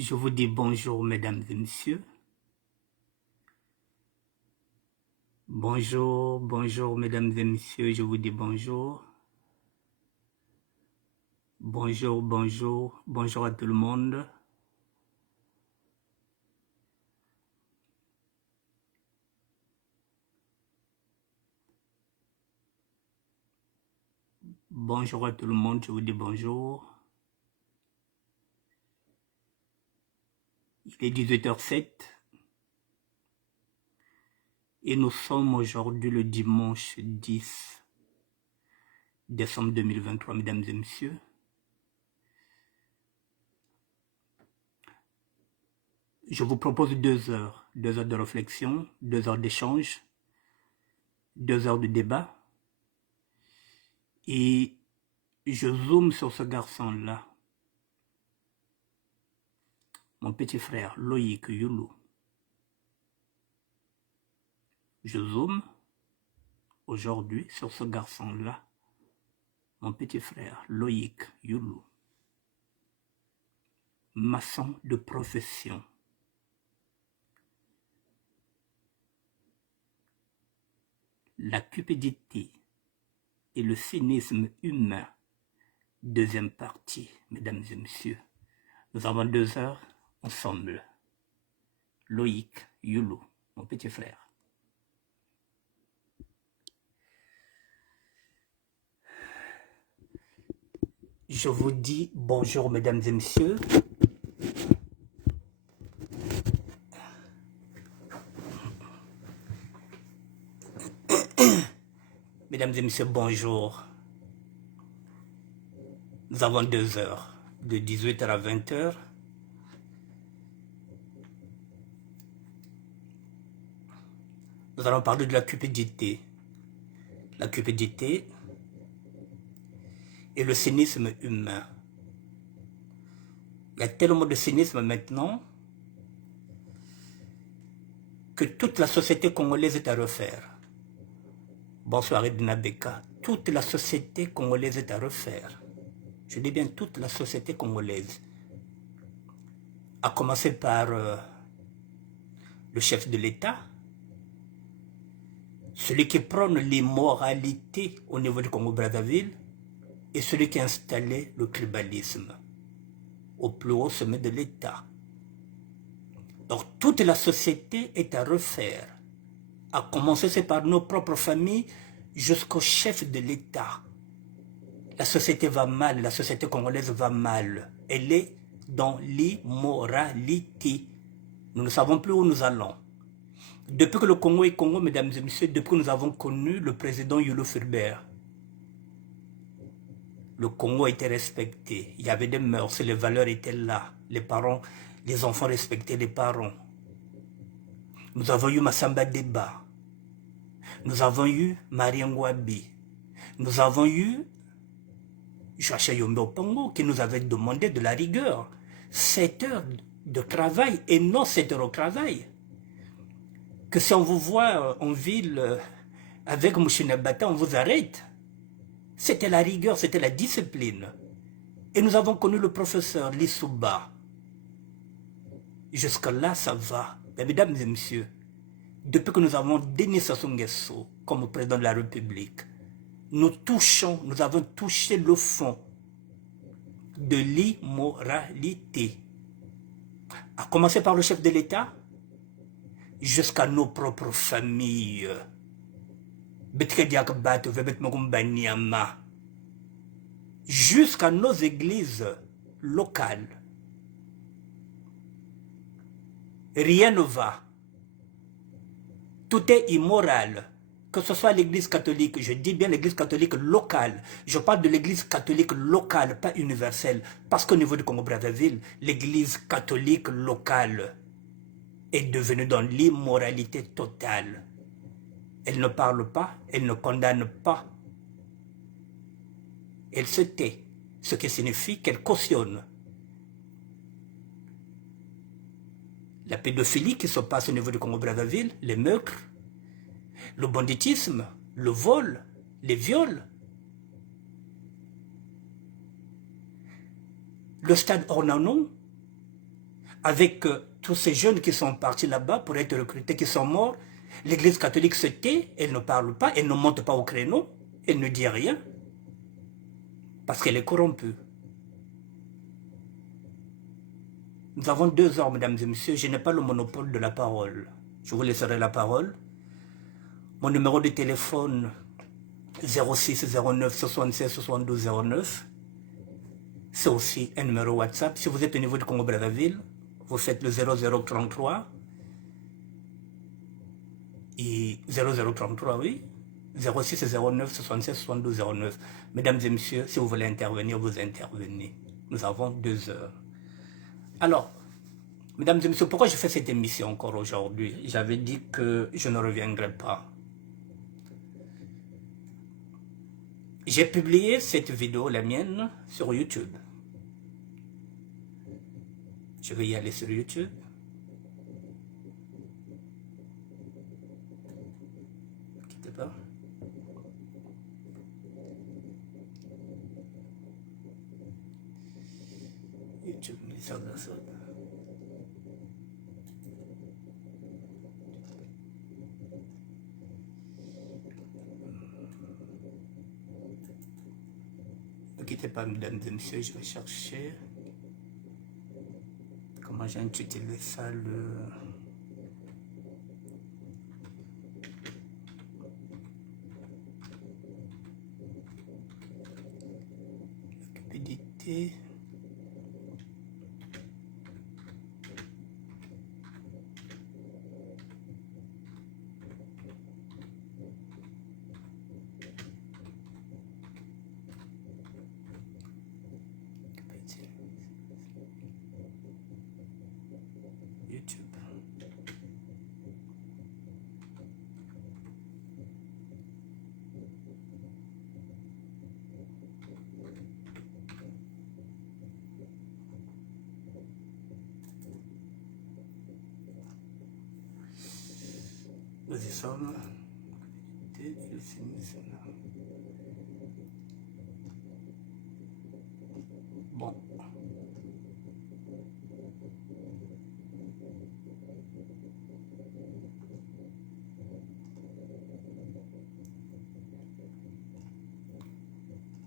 Je vous dis bonjour, mesdames et messieurs. Bonjour, bonjour, mesdames et messieurs, je vous dis bonjour. Bonjour, bonjour, bonjour à tout le monde. Bonjour à tout le monde, je vous dis bonjour. Il est 18h07 et nous sommes aujourd'hui le dimanche 10 décembre 2023, mesdames et messieurs. Je vous propose 2 heures de réflexion, 2 heures d'échange, 2 heures de débat. Et je zoome sur ce garçon-là, mon petit frère Loïc Youlou. Je zoome aujourd'hui sur ce garçon-là, mon petit frère Loïc Youlou, maçon de profession. La cupidité et le cynisme humain, deuxième partie, mesdames et messieurs. Nous avons 2 heures ensemble. Loïc Youlou, mon petit frère. Je vous dis bonjour, mesdames et messieurs. Mesdames et messieurs, bonjour. Nous avons 2 heures, de 18h à 20h. Nous allons parler de la cupidité. La cupidité et le cynisme humain. Il y a tellement de cynisme maintenant que toute la société congolaise est à refaire. Bonsoir Edna Beka. Toute la société congolaise est à refaire. Je dis bien toute la société congolaise. À commencer par le chef de l'État, celui qui prône l'immoralité au niveau du Congo-Brazzaville et celui qui a installé le tribalisme au plus haut sommet de l'État. Donc toute la société est à refaire, à commencer par nos propres familles jusqu'au chef de l'État. La société va mal, la société congolaise va mal. Elle est dans l'immoralité. Nous ne savons plus où nous allons. Depuis que le Congo est Congo, mesdames et messieurs, depuis que nous avons connu le président Youlou Fulbert, le Congo était respecté. Il y avait des mœurs, les valeurs étaient là. Les parents, les enfants respectaient les parents. Nous avons eu Massamba Deba. Nous avons eu Marie Ngouabi. Nous avons eu Joachim Yombo Pongo qui nous avait demandé de la rigueur. 7 heures de travail et non 7 heures au travail. Que si on vous voit en ville avec Mouchina Bata, on vous arrête. C'était la rigueur, c'était la discipline. Et nous avons connu le professeur Lissouba. Jusque-là, ça va. Mais mesdames et messieurs, depuis que nous avons Denis Sassou Nguesso comme président de la République, nous avons touché le fond de l'immoralité. À commencer par le chef de l'État, jusqu'à nos propres familles. Jusqu'à nos églises locales. Rien ne va. Tout est immoral. Que ce soit l'église catholique, je dis bien l'église catholique locale. Je parle de l'église catholique locale, pas universelle. Parce qu'au niveau du Congo-Brazzaville, l'église catholique locale est devenue dans l'immoralité totale. Elle ne parle pas, elle ne condamne pas. Elle se tait, ce qui signifie qu'elle cautionne. La pédophilie qui se passe au niveau du Congo-Brazzaville, les meurtres, le banditisme, le vol, les viols. Le stade Ornanon, avec tous ces jeunes qui sont partis là-bas pour être recrutés, qui sont morts. L'Église catholique se tait, elle ne parle pas, elle ne monte pas au créneau, elle ne dit rien, parce qu'elle est corrompue. Nous avons 2 heures, mesdames et messieurs, je n'ai pas le monopole de la parole. Je vous laisserai la parole. Mon numéro de téléphone 06 09 76 72 09. C'est aussi un numéro WhatsApp. Si vous êtes au niveau du Congo-Brazzaville, vous faites le 0033 et 0033, oui. 06 09 76 72 09. Mesdames et messieurs, si vous voulez intervenir, vous intervenez. Nous avons 2 heures. Alors, mesdames et messieurs, pourquoi je fais cette émission encore aujourd'hui? J'avais dit que je ne reviendrai pas. J'ai publié cette vidéo, la mienne, sur YouTube. Je vais y aller sur YouTube. Ne quittez pas. YouTube, ministère de la Santé. Ne quittez pas, mesdames et messieurs, je vais chercher. Comment j'ai intitulé ça, le... Cupidité. YouTube. Nous y sommes. Bon.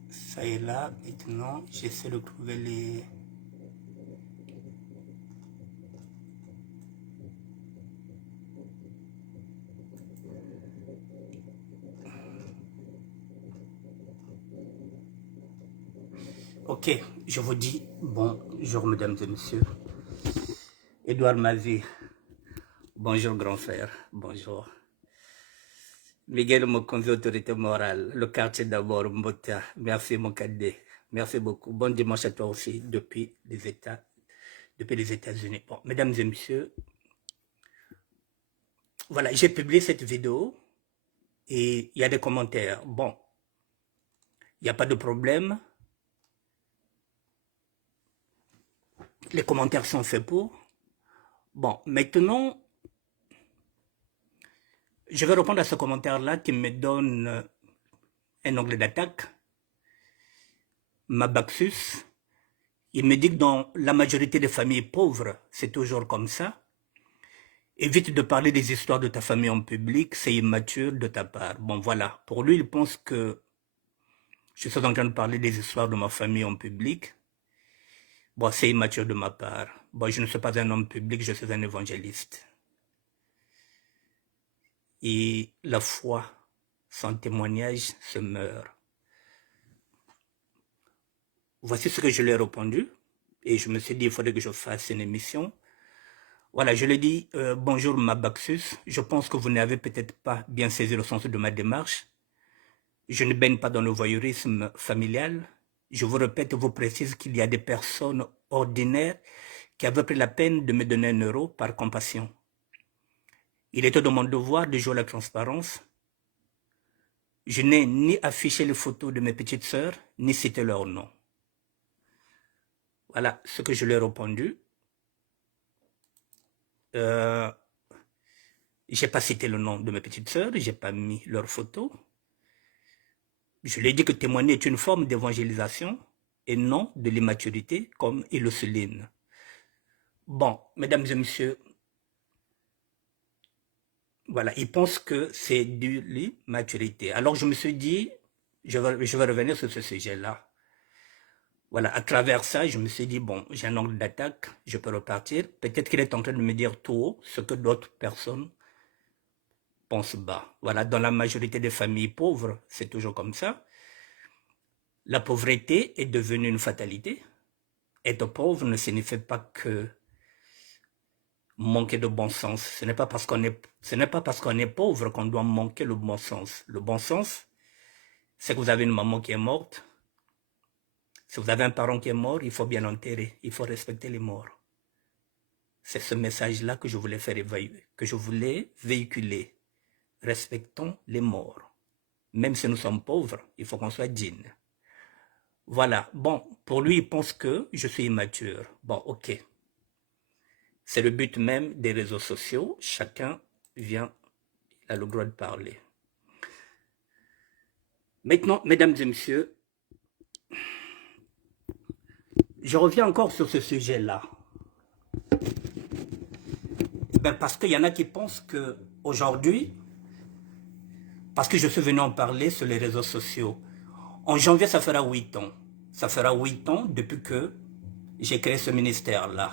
Ça est là, maintenant, j'essaie de trouver les... Ok, je vous dis bonjour mesdames et messieurs. Edouard Mazie, bonjour grand frère, bonjour. Miguel Mokonzi, autorité morale, le quartier d'abord, Mbota, merci mon cadet, merci beaucoup. Bon dimanche à toi aussi depuis les États-Unis. Bon, mesdames et messieurs, voilà, j'ai publié cette vidéo et il y a des commentaires. Bon, il n'y a pas de problème. Les commentaires sont faits pour. Bon, maintenant, je vais répondre à ce commentaire-là qui me donne un angle d'attaque. Mabaxus, il me dit que dans la majorité des familles pauvres, c'est toujours comme ça. Évite de parler des histoires de ta famille en public, c'est immature de ta part. Bon, voilà. Pour lui, il pense que je suis en train de parler des histoires de ma famille en public. Bon, c'est immature de ma part. Bon, je ne suis pas un homme public, je suis un évangéliste. Et la foi sans témoignage se meurt. Voici ce que je lui ai répondu. Et je me suis dit, il faudrait que je fasse une émission. Voilà, je lui ai dit, bonjour Mabaxus, je pense que vous n'avez peut-être pas bien saisi le sens de ma démarche. Je ne baigne pas dans le voyeurisme familial. Je vous répète, vous précise qu'il y a des personnes ordinaires qui avaient pris la peine de me donner 1 euro par compassion. Il était de mon devoir de jouer la transparence. Je n'ai ni affiché les photos de mes petites sœurs, ni cité leur nom. Voilà ce que je leur ai répondu. Je n'ai pas cité le nom de mes petites sœurs, je n'ai pas mis leurs photos. Je lui ai dit que témoigner est une forme d'évangélisation et non de l'immaturité, comme il le souligne. Bon, mesdames et messieurs, voilà, ils pensent que c'est de l'immaturité. Alors je me suis dit, je vais revenir sur ce sujet-là. Voilà, à travers ça, je me suis dit, bon, j'ai un angle d'attaque, je peux repartir. Peut-être qu'il est en train de me dire tout haut ce que d'autres personnes pensent bas. Voilà, dans la majorité des familles pauvres, c'est toujours comme ça. La pauvreté est devenue une fatalité. Être pauvre ne signifie pas que manquer de bon sens. Ce n'est pas parce qu'on est pauvre qu'on doit manquer le bon sens. Le bon sens, c'est que vous avez une maman qui est morte. Si vous avez un parent qui est mort, il faut bien l'enterrer. Il faut respecter les morts. C'est ce message-là que je voulais faire évaluer, que je voulais véhiculer. Respectons les morts. Même si nous sommes pauvres, il faut qu'on soit digne. Voilà. Bon, pour lui, il pense que je suis immature. Bon, ok. C'est le but même des réseaux sociaux. Chacun vient, il a le droit de parler. Maintenant, mesdames et messieurs, je reviens encore sur ce sujet-là. Ben parce qu'il y en a qui pensent que aujourd'hui, parce que je suis venu en parler sur les réseaux sociaux, en janvier, ça fera 8 ans. Ça fera 8 ans depuis que j'ai créé ce ministère-là.